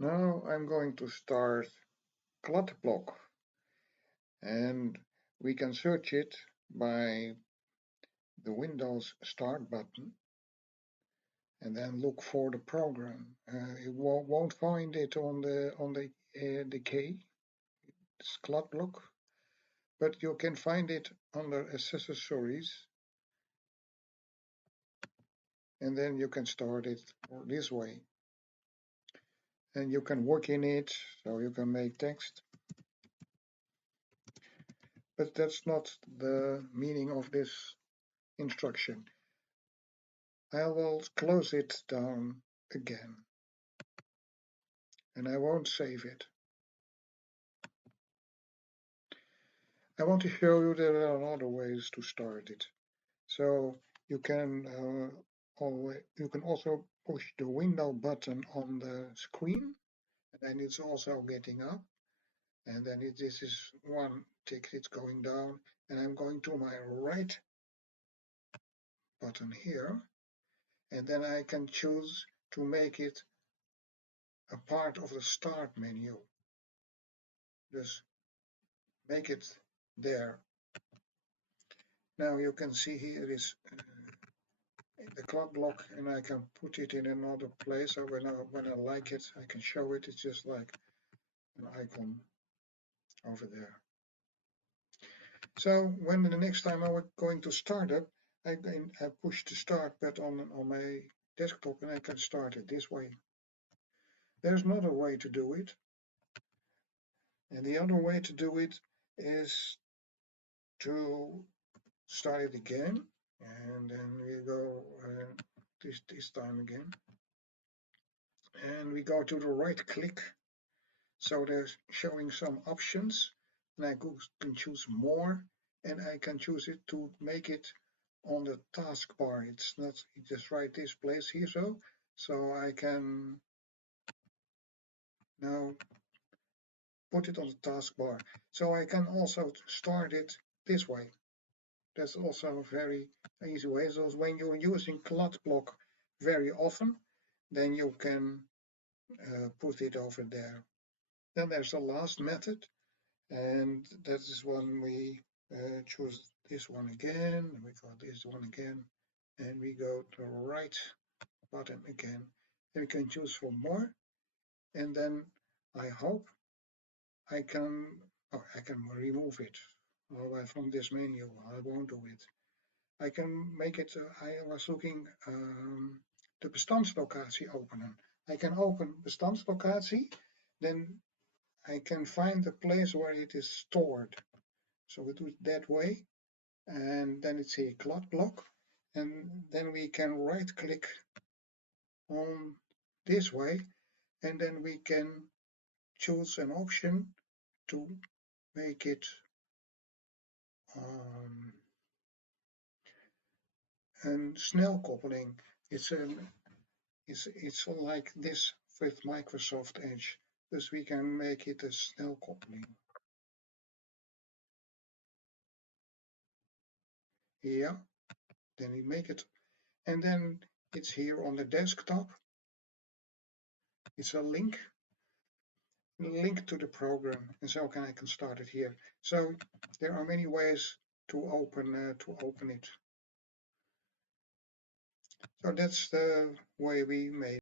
Now I'm going to start Kladblok, and we can search it by the Windows Start button and then look for the program. You won't find it on the key. It's Kladblok, but you can find it under Accessories, and then you can start it this way. And you can work in it, so you can make text. But that's not the meaning of this instruction. I will close it down again, and I won't save it. I want to show you there are other ways to start it. So you can also push the window button on the screen, and then it's also getting up. And then this is one tick, it's going down, and I'm going to my right button here, and then I can choose to make it a part of the start menu. Just make it there. Now you can see here is the Kladblok, and I can put it in another place. So when I like it, I can show it. It's just like an icon over there. So when the next time I'm going to start it, I push the start button on my desktop, and I can start it this way. There's another way to do it, and the other way to do it is to start it again, and then we go this time again, and we go to the right click. So there's showing some options, and I can choose more, and I can choose it to make it on the taskbar. It's not just right this place here, so I can now put it on the taskbar. So I can also start it this way. That's also a very easy way. So when you're using Kladblok very often, then you can put it over there. Then there's the last method, and that is when we choose this one again, and we got this one again, and we go to the right button again. Then we can choose for more, and then I hope I can remove it from this menu. I won't do it. I can make it, I was looking de bestandslocatie openen. I can open bestandslocatie, then I can find the place where it is stored. So we do it that way, and then it's a Kladblok, and then we can right click on this way, and then we can choose an option to make it een snelkoppeling. It's like this with Microsoft Edge, dus we can make it a snelkoppeling. Yeah, then we make it, and then it's here on the desktop. It's a link to the program, and so I can start it here. So there are many ways to open it. So that's the way we made